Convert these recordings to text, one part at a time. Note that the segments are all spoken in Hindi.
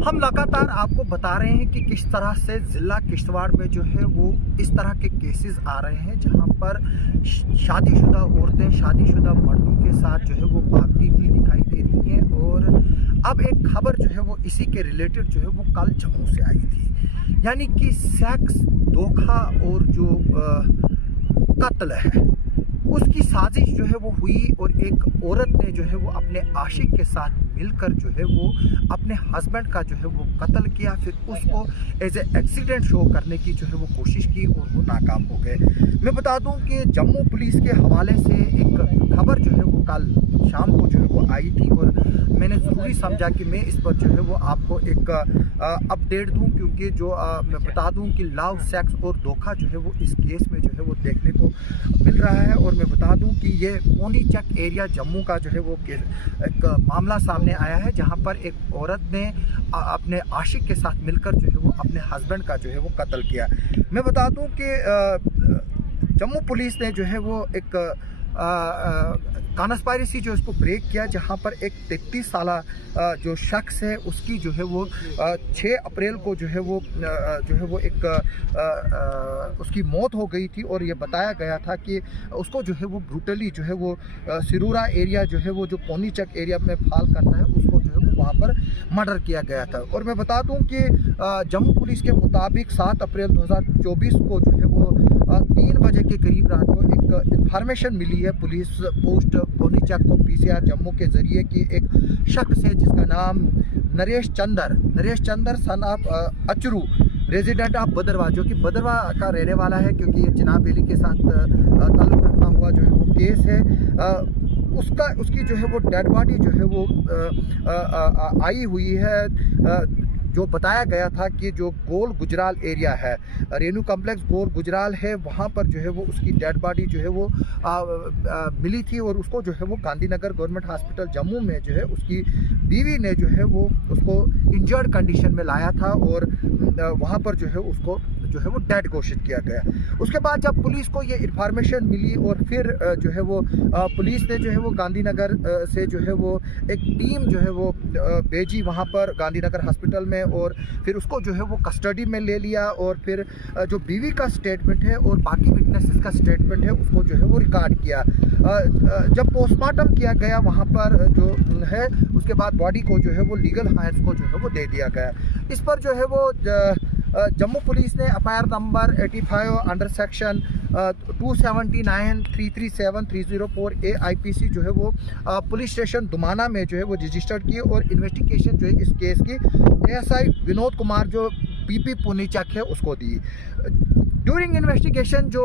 हम लगातार आपको बता रहे हैं कि किस तरह से ज़िला किश्तवाड़ में जो है वो इस तरह के केसेस आ रहे हैं जहां पर शादीशुदा औरतें शादीशुदा मर्दों के साथ जो है वो भागती हुई दिखाई दे रही हैं। और अब एक खबर जो है वो इसी के रिलेटेड जो है वो कल जम्मू से आई थी, यानी कि सेक्स, धोखा और जो कत्ल है उसकी साजिश जो है वो हुई और एक औरत ने जो है वो अपने आशिक के साथ मिलकर जो है वो अपने हस्बैंड का जो है वो कत्ल किया, फिर उसको एज ए एक्सीडेंट शो करने की जो है वो कोशिश की और वो नाकाम हो गए। मैं बता दूं कि जम्मू पुलिस के हवाले से एक खबर जो है वो कल शाम को जो है वो आई थी और मैंने ज़रूरी समझा कि मैं इस पर जो है वो आपको एक अपडेट दूं, क्योंकि जो मैं बता दूं कि लव, सेक्स और धोखा जो है वो इस केस में जो है वो देखने को मिल रहा है। और मैं बता दूं कि ये पौनी चक एरिया जम्मू का जो है वो एक मामला सामने आया है जहां पर एक औरत ने अपने आशिक के साथ मिलकर जो है वो अपने हस्बैंड का जो है वो कत्ल किया। मैं बता दूं कि जम्मू पुलिस ने जो है वो एक कॉन्स्पायरेसी जो इसको ब्रेक किया, जहां पर एक 33 साल जो शख्स है उसकी जो है वो 6 अप्रैल को जो है वो एक उसकी मौत हो गई थी। और ये बताया गया था कि उसको जो है वो ब्रूटली जो है वो सिरूरा एरिया जो है वो जो पौनी चक एरिया में फाल करता है उसको जो है वो वहाँ पर मर्डर किया गया था। और मैं बता दूं कि जम्मू पुलिस के मुताबिक 7 अप्रैल 2024 को जो है वो 3 बजे के करीब रात को एक इंफॉर्मेशन मिली है पुलिस पोस्ट पौनी चक को पीसीआर जम्मू के जरिए कि एक शख्स है जिसका नाम Naresh Chander son of Achru, resident of Badarwa, जो कि बदरवा का रहने वाला है, क्योंकि ये चिनाब वैली के साथ ताल्लुक़ रखता हुआ जो है वो केस है। उसकी जो है वो डेड बॉडी जो है वो आई हुई है। जो बताया गया था कि जो गोल गुजराल एरिया है, रेनू कॉम्प्लेक्स गोल गुजराल है, वहाँ पर जो है वो उसकी डेड बॉडी जो है वो मिली थी और उसको जो है वो गांधीनगर गवर्नमेंट हॉस्पिटल जम्मू में जो है उसकी बीवी ने जो है वो उसको इंजर्ड कंडीशन में लाया था और वहाँ पर जो है उसको जो है वो डेड घोषित किया गया। उसके बाद जब पुलिस को ये इन्फॉर्मेशन मिली और फिर जो है वो पुलिस ने जो है वो गांधीनगर से जो है वो एक टीम जो है वो भेजी वहाँ पर गांधीनगर हॉस्पिटल में और फिर उसको जो है वो कस्टडी में ले लिया और फिर जो बीवी का स्टेटमेंट है और बाकी विटनेसेस का स्टेटमेंट है उसको जो है वो रिकॉर्ड किया। जब पोस्टमार्टम किया गया वहाँ पर जो है उसके बाद बॉडी को जो है वो लीगल हायर्स को जो है वो दे दिया गया। इस पर जो है वो जम्मू पुलिस ने FIR number 85 under section 279 337 304 AIPC जो है वो पुलिस स्टेशन दुमाना में जो है वो रजिस्टर्ड की और इन्वेस्टिगेशन जो है इस केस की ASI विनोद कुमार जो PP पौनी चक है उसको दी। ड्यूरिंग इन्वेस्टिगेशन जो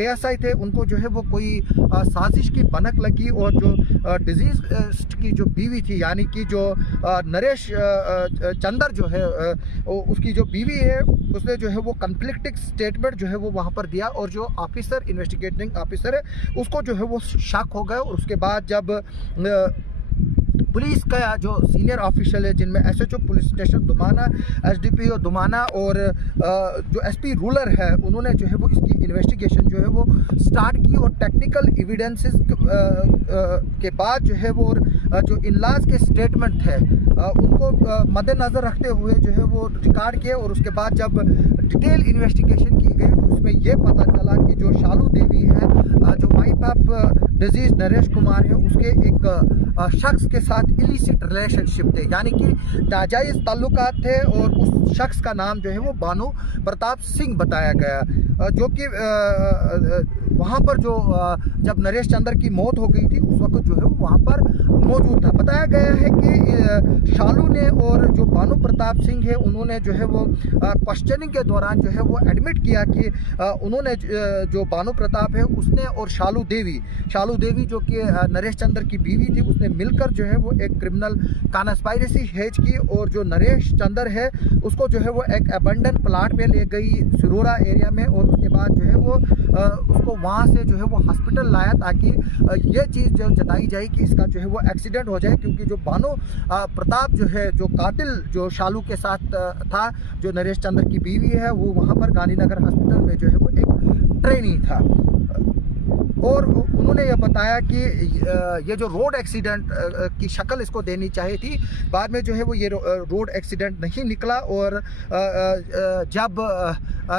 ASI थे उनको जो है वो कोई साजिश की भनक लगी और जो डिजीज की जो बीवी थी, यानी कि जो नरेश चंदर जो है उसकी जो बीवी है उसने जो है वो कन्फ्लिक्टिंग स्टेटमेंट जो है वो वहाँ पर दिया और जो ऑफिसर इन्वेस्टिगेटिंग ऑफिसर है उसको जो है वो शक हो गया। और उसके बाद जब पुलिस का जो सीनियर ऑफिशियल है जिनमें SHO police station Dumana, SDPO Dumana और जो SP रूरल है उन्होंने जो है वो इसकी इन्वेस्टिगेशन जो है वो स्टार्ट की और टेक्निकल एविडेंसेस के बाद जो है वो जो इनलाज के स्टेटमेंट है उनको मद्देनज़र रखते हुए जो है वो रिकॉर्ड किए। और उसके बाद जब डिटेल इन्वेस्टिगेशन की गई उसमें ये पता चला कि जो शालू देवी है जो wife of disease Naresh Kumar है उसके एक शख्स के साथ इलिसिट रिलेशनशिप थे, यानी कि नाजायज़ ताल्लुकात थे और उस शख्स का नाम जो है वो बानो प्रताप सिंह बताया गया, जो कि वहाँ पर जो जब नरेश चंदर की मौत हो गई थी उस वक्त जो है वो वहाँ पर मौजूद था। बताया गया है कि शालू ने और जो बानो प्रताप सिंह है उन्होंने जो है वो क्वेश्चनिंग के दौरान जो है वो एडमिट किया कि उन्होंने जो बानो प्रताप है उसने और शालू देवी जो कि नरेश चंदर की बीवी थी उसने मिलकर जो है वो एक क्रिमिनल कॉन्स्पायरेसी हेज की और जो नरेश चंदर है उसको जो है वो एक अबंडन प्लाट पे ले गई सिरोरा एरिया में और उसके बाद जो है वो उसको वहाँ से जो है वो हॉस्पिटल लाया ताकि ये चीज़ जो जताई जाए कि इसका जो है वो एक्सीडेंट हो जाए, क्योंकि जो बानो प्रताप जो है जो कातिल जो शालू के साथ था जो नरेश चंदर की बीवी है वो वहाँ पर गांधीनगर हॉस्पिटल में जो है वो एक ट्रेनी था। और उन्होंने ये बताया कि ये जो रोड एक्सीडेंट की शक्ल इसको देनी चाहिए थी। बाद में जो है वो ये रोड एक्सीडेंट नहीं निकला। और जब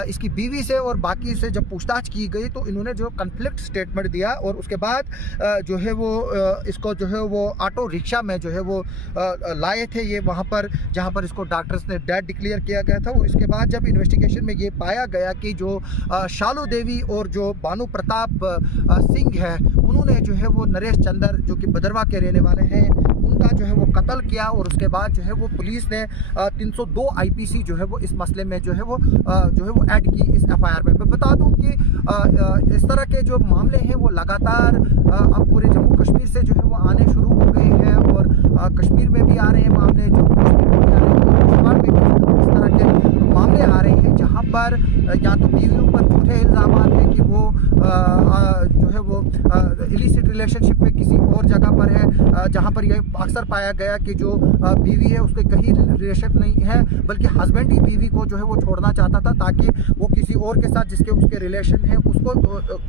इसकी बीवी से और बाकी से जब पूछताछ की गई तो इन्होंने जो कन्फ्लिक्ट स्टेटमेंट दिया और उसके बाद जो है वो इसको जो है वो ऑटो रिक्शा में जो है वो लाए थे ये वहाँ पर, जहाँ पर इसको डॉक्टर्स ने डेड डिक्लेयर किया गया था। और इसके बाद जब इन्वेस्टिगेशन में ये पाया गया कि जो शालू देवी और जो भानु प्रताप सिंह है, उन्होंने जो है वो नरेश चंदर जो कि भदरवा के रहने वाले हैं, उनका जो है वो कत्ल किया। और उसके बाद जो है वो पुलिस ने 302 IPC जो है वो इस मसले में जो है वो ऐड की इस FIR में। मैं बता दूं कि इस तरह के जो मामले हैं वो लगातार अब पूरे जम्मू कश्मीर से जो है वो आने शुरू हो गए हैं। और कश्मीर में भी आ रहे हैं मामले, जम्मू कश्मीर में भी आ रहे हैं, और किश्तवाड़ में भी इस तरह के मामले आ रहे हैं जहाँ पर या तो बीवियों पर झूठे इल्ज़ाम हैं कि वो जो है वो इलिसिट रिलेशनशिप में किसी और जगह पर है, जहाँ पर यह अक्सर पाया गया कि जो बीवी है उसके कहीं रिलेशन नहीं है, बल्कि हस्बैंड ही बीवी को जो है वो छोड़ना चाहता था ताकि वो किसी और के साथ जिसके उसके रिलेशन है उसको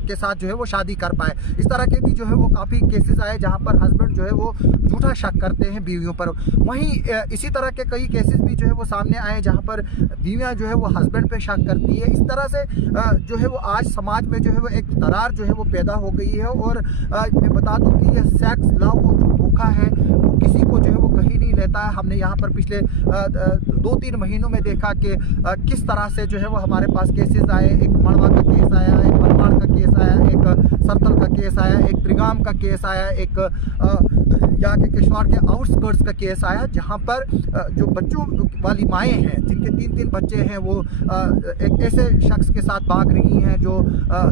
के साथ जो है वो शादी कर पाए। इस तरह के भी जो है वो काफ़ी केसेस आए जहाँ पर हस्बैंड जो है वो झूठा शक करते हैं बीवियों पर। वहीं इसी तरह के कई केसेस भी जो है वो सामने आए जहाँ पर बीवियाँ जो है वो हस्बैंड पे शक करती है। इस तरह से जो है वो आज समाज में जो है वो एक दरार जो है वो पैदा हो गई है। और मैं बता दूं कि ये सेक्स लव और जो धोखा है वो किसी को जो है वो कहीं नहीं लेता है। हमने यहाँ पर पिछले 2-3 महीनों में देखा कि किस तरह से जो है वो हमारे पास केसेस आए। एक मड़वा का केस आया, एक मनमाड़ का केस आया, एक सरतल का केस आया, एक त्रिगाम का केस आया, एक यहाँ के किश्तवाड़ के आउटस्कर्ट्स का केस आया, जहाँ पर जो बच्चों वाली माएँ हैं जिनके 3-3 बच्चे हैं वो एक ऐसे शख्स के साथ भाग रही हैं जो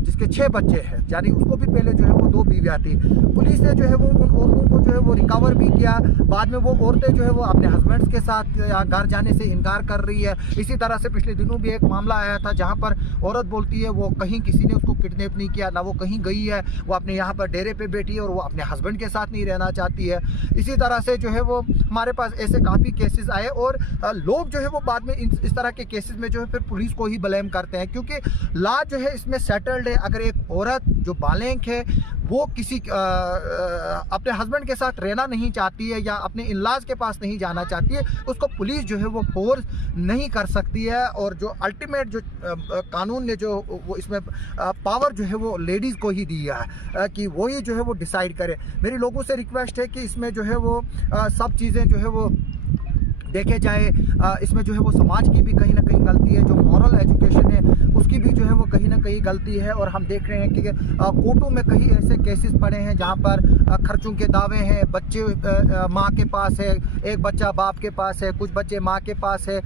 जिसके 6 बच्चे हैं, यानी उसको भी पहले जो है वो 2 बीवियाँ थी। पुलिस ने जो है वो उन औरतों को जो है वो रिकवर भी किया। बाद में वो औरतें जो है वो अपने हस्बैंड्स के साथ घर जाने से इनकार कर रही है। इसी तरह से पिछले दिनों भी एक मामला आया था जहाँ पर औरत बोलती है वो कहीं किसी ने उसको किडनैप नहीं किया, ना वो कहीं गई है, वो अपने यहाँ पर डेरे पे बैठी है और वो अपने हस्बैंड के साथ नहीं रहना चाहती है। इसी तरह से जो है वो हमारे पास ऐसे काफ़ी केसेस आए और लोग जो है वो बाद में इस तरह के केसेस में जो है फिर पुलिस को ही ब्लेम करते हैं, क्योंकि लॉ जो है इसमें सेटल्ड है। अगर एक औरत जो बालिग है वो किसी अपने हस्बैंड के साथ रहना नहीं चाहती है या अपने इनलाज के पास नहीं जाना चाहती है, उसको पुलिस जो है वो फोर्स नहीं कर सकती है। और जो अल्टीमेट जो कानून ने जो वो इसमें पावर जो है वो लेडीज़ को ही दिया है कि वो ही जो है वो डिसाइड करे। मेरी लोगों से रिक्वेस्ट है कि इसमें जो है वो सब चीज़ें जो है वो देखे जाए। इसमें जो है वो समाज की भी कहीं ना कहीं गलती है, जो मॉरल एजुकेशन है उसकी भी जो है वो कहीं ना कहीं गलती है। और हम देख रहे हैं कि कोर्टों में कई ऐसे केसेस पड़े हैं जहां पर खर्चों के दावे हैं, बच्चे माँ के पास है, एक बच्चा बाप के पास है, कुछ बच्चे माँ के पास है,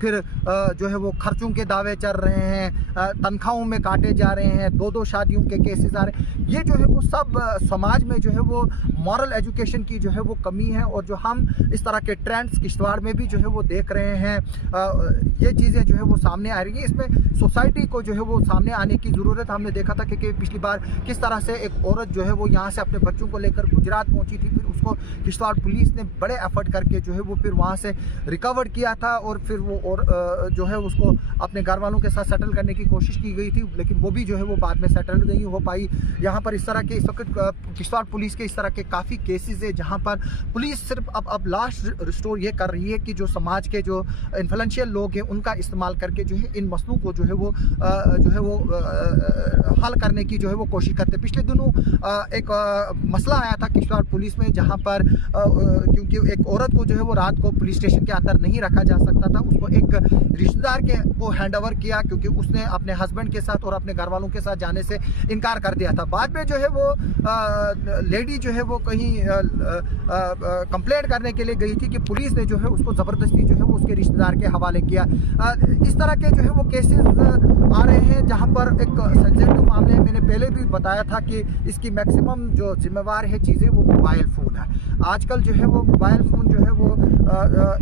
फिर जो है वो खर्चों के दावे चल रहे हैं, तनख्वाहों में काटे जा रहे हैं, 2-2 शादियों के केसेस आ रहे हैं। ये जो है वो सब समाज में जो है वो मॉरल एजुकेशन की जो है वो कमी है। और जो हम इस तरह के ट्रेंड्स किश्तवाड़ में भी जो है वो देख रहे हैं, ये चीज़ें जो है वो सामने आ रही है। इसमें सोसाइटी को जो है वो सामने आने की ज़रूरत। हमने देखा था कि पिछली बार किस तरह से एक औरत जो है वो यहाँ से अपने बच्चों को लेकर गुजरात पहुँची थी, फिर उसको किश्तवाड़ पुलिस ने बड़े एफर्ट करके जो है वो फिर वहाँ से रिकवर किया था और फिर वो और जो है उसको अपने घर वालों के साथ सेटल करने की कोशिश की गई थी, लेकिन वो भी जो है वो बाद में सेटल नहीं हो पाई। यहाँ पर इस तरह के इस वक्त किश्तवाड़ पुलिस के इस तरह के काफ़ी केसेस है जहाँ पर पुलिस सिर्फ अब लास्ट रिस्टोर ये कर रही है कि जो समाज के जो इन्फ्लुएंशियल लोग हैं उनका इस्तेमाल करके जो है इन मसलों को जो है वो हल करने की जो है वो कोशिश करते हैं। पिछले दिनों एक मसला आया था किश्तवाड़ पुलिस में जहाँ पर क्योंकि एक औरत को जो है वो रात को पुलिस स्टेशन के अंदर नहीं रखा जा सकता था, उसको एक रिश्तेदार के को हैंड ओवर किया क्योंकि उसने अपने हस्बैंड के साथ और अपने घर वालों के साथ जाने से इनकार कर दिया था। बाद में जो है वो लेडी जो है वो कहीं कंप्लेंट करने के लिए गई थी कि पुलिस ने जो है उसको ज़बरदस्ती जो है वो उसके रिश्तेदार के हवाले किया। इस तरह के जो है वो केसेस आ रहे हैं जहां पर एक सेंसिटिव मामले, मैंने पहले भी बताया था कि इसकी मैक्सिमम जो जिम्मेवार है चीज़ें वो मोबाइल फ़ोन है। आजकल जो है वो मोबाइल फ़ोन जो है वो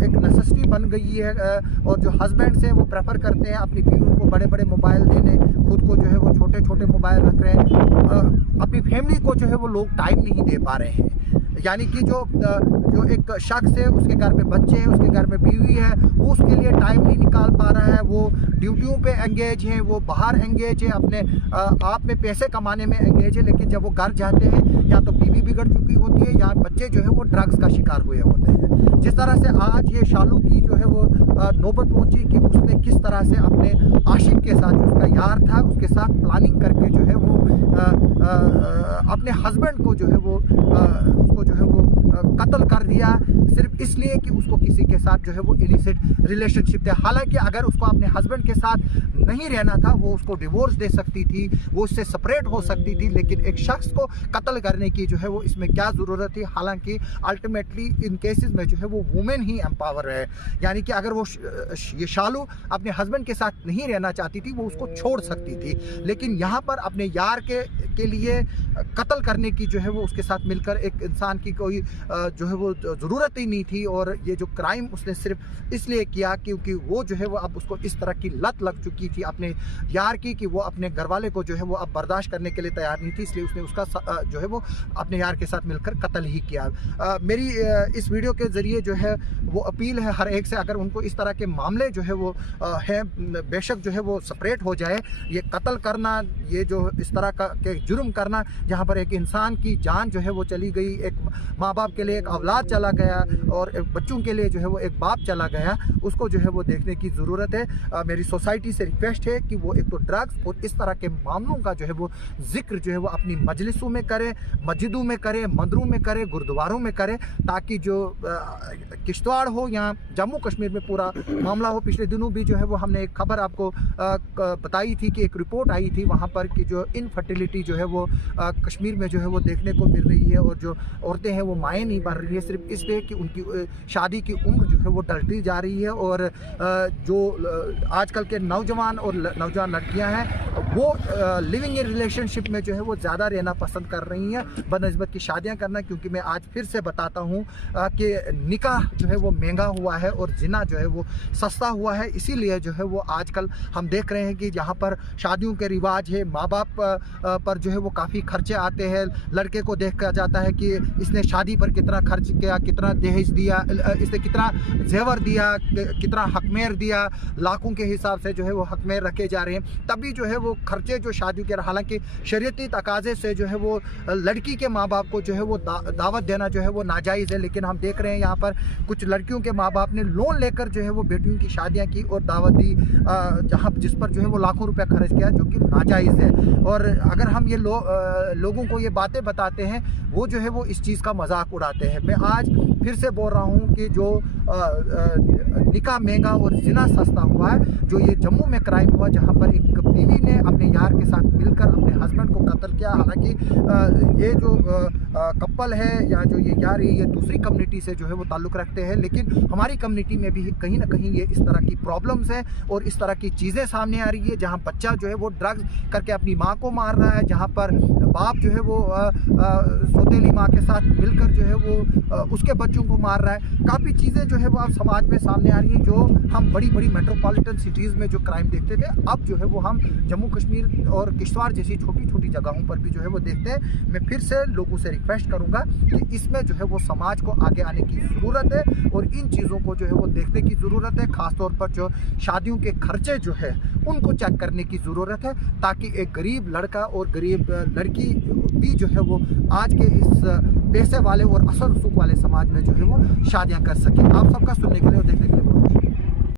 एक नेसेसिटी बन गई है और जो हस्बैंड्स हैं वो प्रेफर करते हैं अपनी बीवियों को बड़े बड़े मोबाइल देने, खुद को जो है वो छोटे छोटे मोबाइल रख रहे हैं। अपनी फैमिली को जो है वो लोग टाइम नहीं दे पा रहे हैं। यानी कि जो एक शख्स है, उसके घर में बच्चे हैं, उसके घर में बीवी है, वो उसके लिए टाइम नहीं निकाल पा रहा है, वो ड्यूटियों पे एंगेज है, वो बाहर एंगेज है, अपने आप में पैसे कमाने में एंगेज है, लेकिन जब वो घर जाते हैं या तो बीवी बिगड़ चुकी होती है या बच्चे जो है वो ड्रग्स का शिकार हुए होते हैं। जिस तरह से आज ये शालू की जो है वो नौबत पहुंची कि उसने किस तरह से अपने आशिक के साथ, जो उसका यार था, उसके साथ प्लानिंग करके जो है वो अपने हस्बैंड को जो है वो उसको जो है वो कत्ल कर दिया, सिर्फ इसलिए कि उसको किसी के साथ जो है वो इलिसिट रिलेशनशिप थे। हालांकि अगर उसको अपने हस्बैंड के साथ नहीं रहना था, वो उसको डिवोर्स दे सकती थी, वो उससे सेपरेट हो सकती थी, लेकिन एक शख्स को कत्ल करने की जो है वो इसमें क्या ज़रूरत थी। हालांकि अल्टीमेटली इन केसेस में जो है वो वुमेन ही एम्पावर है, यानी कि अगर वो ये शालू अपने हस्बैंड के साथ नहीं रहना चाहती थी, वो उसको छोड़ सकती थी, लेकिन यहाँ पर अपने यार के लिए कत्ल करने की जो है वो उसके साथ मिलकर एक इंसान की कोई जो है वो ज़रूरत ही नहीं थी। और ये जो क्राइम उसने सिर्फ इसलिए किया क्योंकि वो जो है वो अब उसको इस तरह की लत लग चुकी थी अपने यार की, कि वो अपने घर वाले को जो है वो अब बर्दाश्त करने के लिए तैयार नहीं थी, इसलिए उसने उसका जो है वो अपने यार के साथ मिलकर कत्ल ही किया। मेरी इस वीडियो के ज़रिए जो है वो अपील है हर एक से, अगर उनको इस तरह के मामले जो है वो है, बेशक जो है वो सेपरेट हो जाए। ये कत्ल करना, ये जो इस तरह का के जुर्म करना जहाँ पर एक इंसान की जान जो है वो चली गई, एक माँ बाप के लिए एक औलाद चला गया और एक बच्चों के लिए जो है वो एक बाप चला गया, उसको जो है वो देखने की ज़रूरत है। मेरी सोसाइटी से रिक्वेस्ट है कि वो एक तो ड्रग्स और इस तरह के मामलों का जो है वो जिक्र जो है वो अपनी मजलिसों में करे, मस्जिदों में करे, मंदिरों में करे, गुरुद्वारों में करे, ताकि जो किश्तवाड़ हो या जम्मू कश्मीर में पूरा मामला हो। पिछले दिनों भी जो है वो हमने एक खबर आपको बताई थी कि एक रिपोर्ट आई थी वहाँ पर कि जो इनफर्टिलिटी जो है वो कश्मीर में जो है वो देखने को मिल रही है, और जो औरतें हैं वो माएँ नहीं बन रही है, सिर्फ इसलिए कि उनकी शादी की उम्र जो है वो ढलती जा रही है। और जो आजकल के नौजवान और नौजवान लड़कियां हैं वो लिविंग इन रिलेशनशिप में जो है वो ज़्यादा रहना पसंद कर रही हैं बनस्बत की शादियां करना, क्योंकि मैं आज फिर से बताता हूं कि निकाह जो है वो महंगा हुआ है और जिना जो है वो सस्ता हुआ है। इसीलिए जो है वो आजकल हम देख रहे हैं कि जहाँ पर शादियों के रिवाज है, माँ बाप पर जो है वो काफ़ी खर्चे आते हैं। लड़के को देखा जाता है कि इसने शादी पर कितना खर्च किया, कितना दहेज दिया, इसने कितना जेवर दिया, कितना हकमेर दिया, लाखों के हिसाब से जो है वो हकमेर रखे जा रहे हैं। तभी जो है वो खर्चे जो शादी के, हालांकि शरीयती तकाजे से जो है वो लड़की के माँ बाप को जो है वो दावत देना जो है वो नाजायज़ है, लेकिन हम देख रहे हैं यहाँ पर कुछ लड़कियों के माँ बाप ने लोन लेकर जो है वो बेटियों की शादियाँ की और दावत दी, जहाँ जिस पर जो है वो लाखों रुपया खर्च किया, जो कि नाजायज़ है। और अगर हम ये लोगों को ये बातें बताते हैं, वो जो है वो इस चीज़ का मजाक उड़ाते हैं। मैं आज फिर से बोल रहा हूँ कि जो निकाह महंगा और जिना सस्ता हुआ है, जो ये जम्मू में क्राइम हुआ जहाँ पर एक बीवी ने अपने यार के साथ मिलकर अपने हस्बैंड को कत्ल किया। हालांकि ये जो कपल है या जो ये यार है, ये दूसरी कम्युनिटी से जो है वो ताल्लुक़ रखते हैं, लेकिन हमारी कम्युनिटी में भी कहीं ना कहीं ये इस तरह की प्रॉब्लम्स हैं और इस तरह की चीज़ें सामने आ रही है, जहाँ बच्चा जो है वो ड्रग्स करके अपनी माँ को मार रहा है, जहाँ पर बाप जो है वो सौतेली माँ के साथ मिलकर जो है वो उसके बच्चों को मार रहा है। काफ़ी चीज़ें जो है वो अब समाज में सामने आ रही है, जो हम बड़ी बड़ी मेट्रोपॉलिटन सिटीज़ में जो क्राइम देखते थे, अब जो है वो हम जम्मू कश्मीर और किश्तवाड़ जैसी छोटी छोटी जगहों पर भी जो है वो देखते हैं। मैं फिर से लोगों से रिक्वेस्ट करूंगा कि इसमें जो है वो समाज को आगे आने की ज़रूरत है और इन चीज़ों को जो है वो देखने की ज़रूरत है। ख़ासतौर पर जो शादियों के खर्चे जो है उनको चेक करने की ज़रूरत है, ताकि एक गरीब लड़का और गरीब लड़की भी जो है वो आज के इस पैसे वाले और असर रसूख वाले समाज में जो है वो शादियाँ कर सके। आप सबका सुनने के लिए और देखने के लिए बहुत